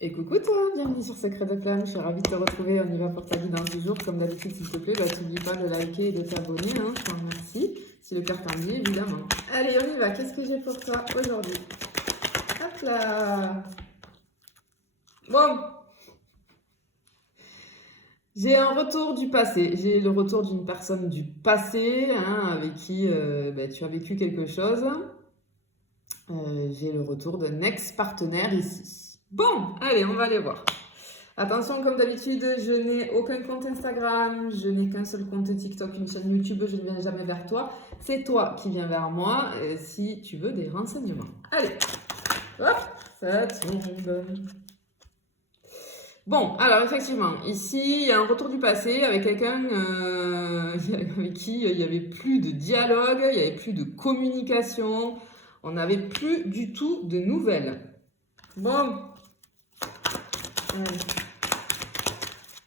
Et coucou toi, bienvenue sur Secret de Flamme, je suis ravie de te retrouver, on y va pour ta guidance du jour, comme d'habitude s'il te plaît, n'oublie pas de liker et de t'abonner, je t'en remercie, si le cœur t'en dit évidemment. Allez on y va, qu'est-ce que j'ai pour toi aujourd'hui? Hop là. Bon, j'ai un retour du passé, j'ai le retour d'une personne du passé, avec qui tu as vécu quelque chose. J'ai le retour d'un ex-partenaire ici. Bon, allez, on va aller voir. Attention, comme d'habitude, je n'ai aucun compte Instagram, je n'ai qu'un seul compte TikTok, une chaîne YouTube, je ne viens jamais vers toi. C'est toi qui viens vers moi si tu veux des renseignements. Allez, hop, ça tombe. Bon, alors effectivement, ici, il y a un retour du passé avec quelqu'un avec qui il n'y avait plus de dialogue, il n'y avait plus de communication, on n'avait plus du tout de nouvelles. Bon,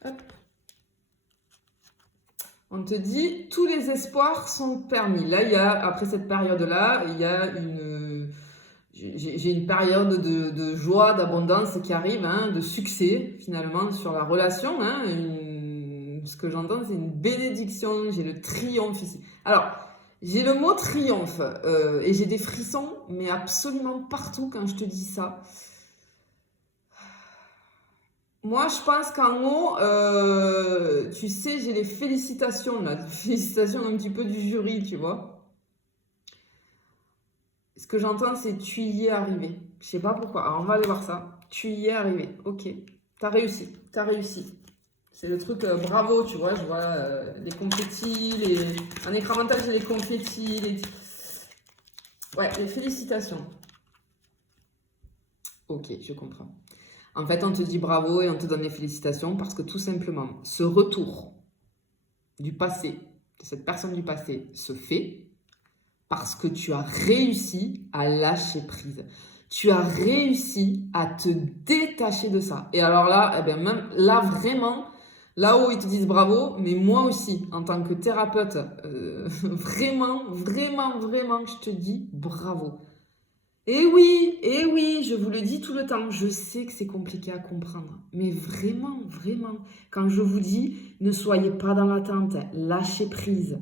hop. On te dit, tous les espoirs sont permis. Là, il y a, après cette période-là, il y a j'ai une période de joie, d'abondance qui arrive, de succès finalement sur la relation. Ce que j'entends, c'est une bénédiction, j'ai le triomphe ici. Alors, j'ai le mot triomphe et j'ai des frissons, mais absolument partout quand je te dis ça. Moi, je pense qu'en haut, tu sais, j'ai les félicitations, là, les félicitations un petit peu du jury, tu vois. Ce que j'entends, c'est tu y es arrivé. Je sais pas pourquoi. Alors, on va aller voir ça. Tu y es arrivé. Ok. T'as réussi. T'as réussi. C'est le truc bravo, tu vois. Je vois les confettis, en écran mental, j'ai les confettis. Ouais, les félicitations. Ok, je comprends. En fait, on te dit bravo et on te donne les félicitations parce que tout simplement, ce retour du passé, de cette personne du passé, se fait parce que tu as réussi à lâcher prise. Tu as réussi à te détacher de ça. Et alors là, même là vraiment, là-haut ils te disent bravo, mais moi aussi, en tant que thérapeute, vraiment, je te dis bravo. Et oui, je vous le dis tout le temps, je sais que c'est compliqué à comprendre, mais vraiment, quand je vous dis, ne soyez pas dans l'attente, lâchez prise.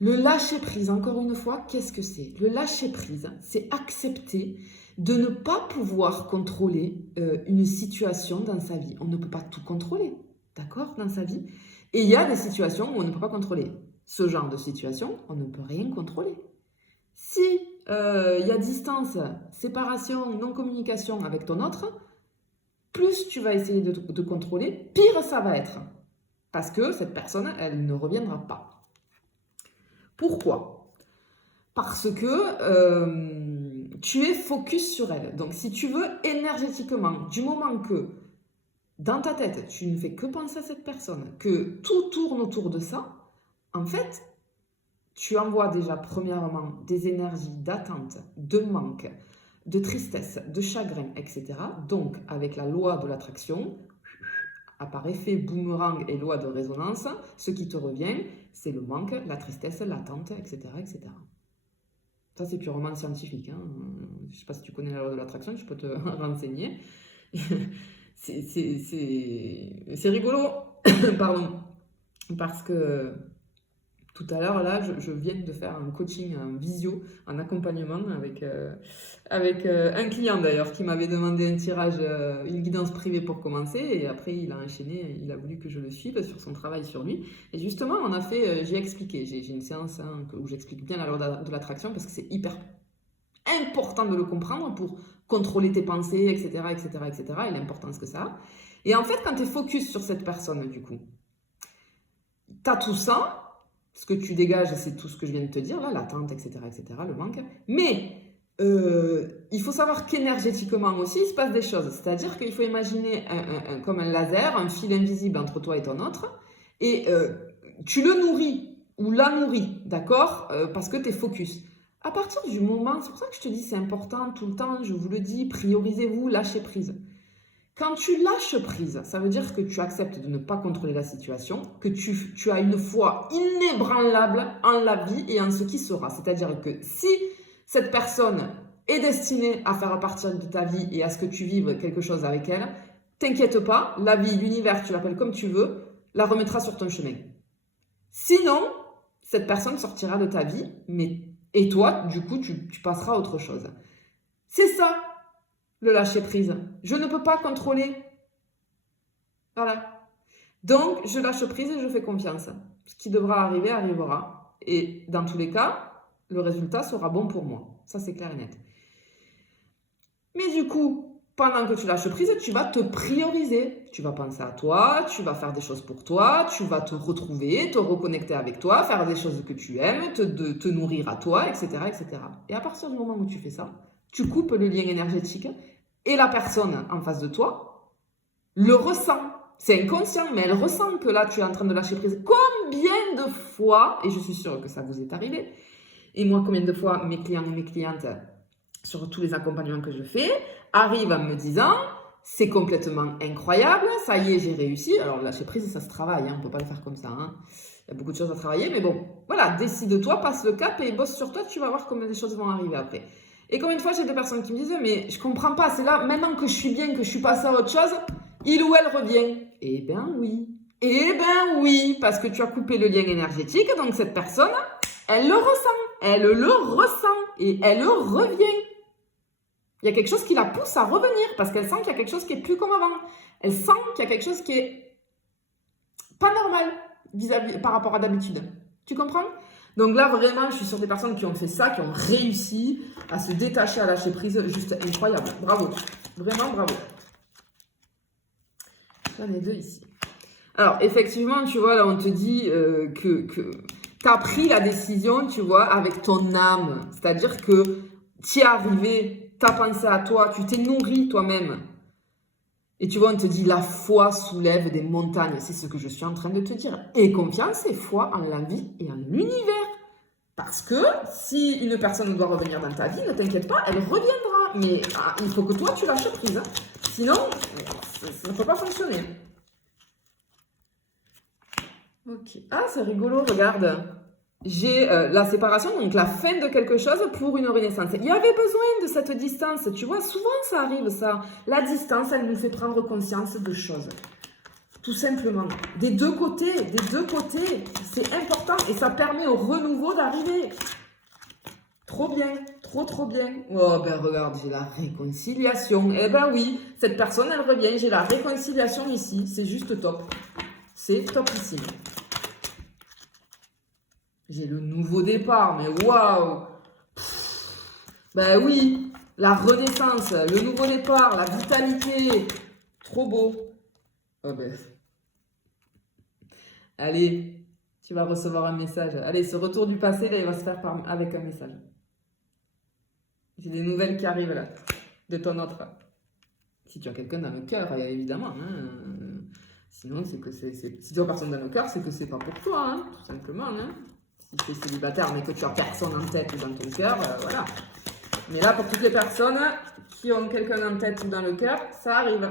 Le lâcher prise, encore une fois, qu'est-ce que c'est? Le lâcher prise, c'est accepter de ne pas pouvoir contrôler une situation dans sa vie. On ne peut pas tout contrôler, d'accord, dans sa vie. Et il y a des situations où on ne peut pas contrôler. Ce genre de situation, on ne peut rien contrôler. Si il y a distance, séparation, non-communication avec ton autre, plus tu vas essayer de contrôler, pire ça va être. Parce que cette personne, elle ne reviendra pas. Pourquoi? Parce que tu es focus sur elle. Donc si tu veux énergétiquement, du moment que dans ta tête, tu ne fais que penser à cette personne, que tout tourne autour de ça, en fait, tu envoies déjà premièrement des énergies d'attente, de manque, de tristesse, de chagrin, etc. Donc, avec la loi de l'attraction, par effet boomerang et loi de résonance, ce qui te revient, c'est le manque, la tristesse, l'attente, etc., etc. Ça, c'est purement scientifique. Je ne sais pas si tu connais la loi de l'attraction, je peux te renseigner. C'est rigolo, pardon, parce que tout à l'heure, là, je viens de faire un coaching en visio, en accompagnement avec un client d'ailleurs qui m'avait demandé un tirage, une guidance privée pour commencer. Et après, il a enchaîné, il a voulu que je le suive sur son travail sur lui. Et justement, on a fait, j'ai expliqué, j'ai une séance où j'explique bien la loi de l'attraction parce que c'est hyper important de le comprendre pour contrôler tes pensées, etc., et l'importance que ça a. Et en fait, quand tu es focus sur cette personne, du coup, tu as tout ça. Ce que tu dégages, c'est tout ce que je viens de te dire, là, l'attente, etc., le manque. Mais il faut savoir qu'énergétiquement aussi, il se passe des choses. C'est-à-dire qu'il faut imaginer comme un laser, un fil invisible entre toi et ton autre, et tu le nourris ou la nourris, d'accord, parce que tu es focus. À partir du moment, c'est pour ça que je te dis, c'est important tout le temps, je vous le dis, priorisez-vous, lâchez prise. Quand tu lâches prise, ça veut dire que tu acceptes de ne pas contrôler la situation, que tu as une foi inébranlable en la vie et en ce qui sera. C'est-à-dire que si cette personne est destinée à faire partie de ta vie et à ce que tu vives quelque chose avec elle, t'inquiète pas, la vie, l'univers, tu l'appelles comme tu veux, la remettra sur ton chemin. Sinon, cette personne sortira de ta vie, et toi, du coup, tu passeras à autre chose. C'est ça, le lâcher prise. Je ne peux pas contrôler. Voilà. Donc, je lâche prise et je fais confiance. Ce qui devra arriver, arrivera. Et dans tous les cas, le résultat sera bon pour moi. Ça, c'est clair et net. Mais du coup, pendant que tu lâches prise, tu vas te prioriser. Tu vas penser à toi, tu vas faire des choses pour toi, tu vas te retrouver, te reconnecter avec toi, faire des choses que tu aimes, te nourrir à toi, etc., etc. Et à partir du moment où tu fais ça, tu coupes le lien énergétique et la personne en face de toi le ressent. C'est inconscient, mais elle ressent que là, tu es en train de lâcher prise. Combien de fois, et je suis sûre que ça vous est arrivé, et moi, combien de fois mes clients et mes clientes, sur tous les accompagnements que je fais, arrivent en me disant « c'est complètement incroyable, ça y est, j'ai réussi ». Alors, lâcher prise, ça se travaille, on ne peut pas le faire comme ça. Il y a beaucoup de choses à travailler, mais bon, voilà, décide-toi, passe le cap et bosse sur toi, tu vas voir comment les choses vont arriver après. Et combien de fois, j'ai des personnes qui me disent « mais je ne comprends pas, c'est là, maintenant que je suis bien, que je suis passée à autre chose, il ou elle revient ». Eh bien oui. Eh bien oui, parce que tu as coupé le lien énergétique, donc cette personne, elle le ressent et elle revient. Il y a quelque chose qui la pousse à revenir parce qu'elle sent qu'il y a quelque chose qui est plus comme avant. Elle sent qu'il y a quelque chose qui est pas normal par rapport à d'habitude. Tu comprends? Donc là, vraiment, je suis sur des personnes qui ont fait ça, qui ont réussi à se détacher, à lâcher prise. Juste incroyable. Bravo. Vraiment, bravo. J'en ai deux ici. Alors, effectivement, tu vois, là, on te dit que tu as pris la décision, tu vois, avec ton âme. C'est-à-dire que tu es arrivé, tu as pensé à toi, tu t'es nourri toi-même. Et tu vois, on te dit, la foi soulève des montagnes. C'est ce que je suis en train de te dire. Et confiance et foi en la vie et en l'univers. Parce que si une personne doit revenir dans ta vie, ne t'inquiète pas, elle reviendra. Mais il faut que toi, tu lâches prise. Sinon, ça ne peut pas fonctionner. Ok. Ah, c'est rigolo, regarde. J'ai la séparation, donc la fin de quelque chose pour une renaissance. Il y avait besoin de cette distance, tu vois, souvent ça arrive ça. La distance, elle nous fait prendre conscience de choses. Tout simplement. Des deux côtés, c'est important et ça permet au renouveau d'arriver. Trop bien, trop bien. Oh ben regarde, j'ai la réconciliation. Eh ben oui, cette personne, elle revient, j'ai la réconciliation ici, c'est juste top. C'est topissime. J'ai le nouveau départ, mais waouh! Ben oui, la renaissance, le nouveau départ, la vitalité. Trop beau. Oh ben. Allez, tu vas recevoir un message. Allez, ce retour du passé, là, il va se faire avec un message. J'ai des nouvelles qui arrivent là, de ton autre. Si tu as quelqu'un dans le cœur, évidemment. Sinon, c'est que si tu as personne dans le cœur, c'est que c'est pas pour toi, tout simplement. Si tu es célibataire, mais que tu as personne en tête ou dans ton cœur, voilà. Mais là, pour toutes les personnes qui ont quelqu'un en tête ou dans le cœur, ça arrive.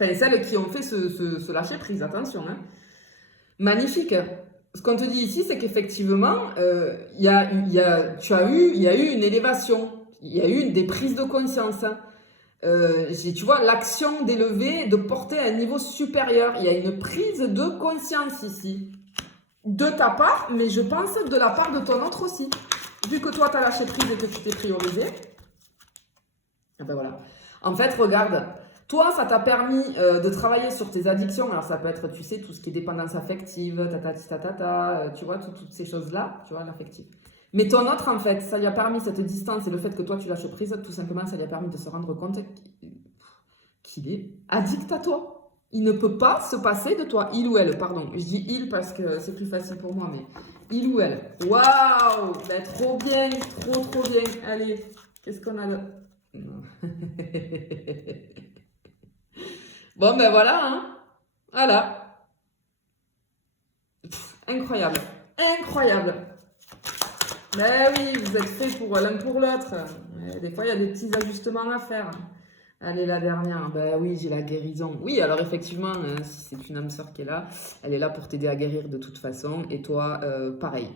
Enfin, celles qui ont fait ce lâcher prise, attention. Magnifique. Ce qu'on te dit ici, c'est qu'effectivement, il y a eu une élévation. Il y a eu des prises de conscience. Tu vois, l'action d'élever, de porter à un niveau supérieur. Il y a une prise de conscience ici. De ta part, mais je pense de la part de ton autre aussi. Vu que toi, tu as lâché prise et que tu t'es priorisé. Et ben voilà. En fait, regarde, toi, ça t'a permis de travailler sur tes addictions. Alors, ça peut être, tu sais, tout ce qui est dépendance affective, tu vois, toutes ces choses-là, tu vois, l'affectif. Mais ton autre, en fait, ça lui a permis cette distance et le fait que toi, tu lâches prise, tout simplement, ça lui a permis de se rendre compte qu'il est addict à toi. Il ne peut pas se passer de toi. Il ou elle, pardon. Je dis il parce que c'est plus facile pour moi, mais il ou elle. Waouh! Ben, trop bien, trop bien. Allez, qu'est-ce qu'on a là? Bon, ben voilà, Voilà. Incroyable. Incroyable. Ben oui, vous êtes faits pour l'un pour l'autre. Des fois, il y a des petits ajustements à faire. Allez, la dernière. Ben oui, j'ai la guérison. Oui, alors effectivement, si c'est une âme sœur qui est là, elle est là pour t'aider à guérir de toute façon. Et toi, pareil.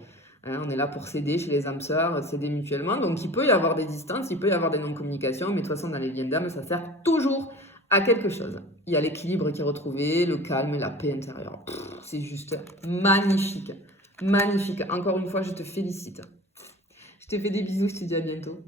On est là pour s'aider chez les âmes sœurs, s'aider mutuellement. Donc, il peut y avoir des distances, il peut y avoir des non-communications. Mais de toute façon, dans les liens d'âme, ça sert toujours à quelque chose. Il y a l'équilibre qui est retrouvé, le calme, la paix intérieure. C'est juste magnifique. Magnifique. Encore une fois, je te félicite. Je te fais des bisous, je te dis à bientôt.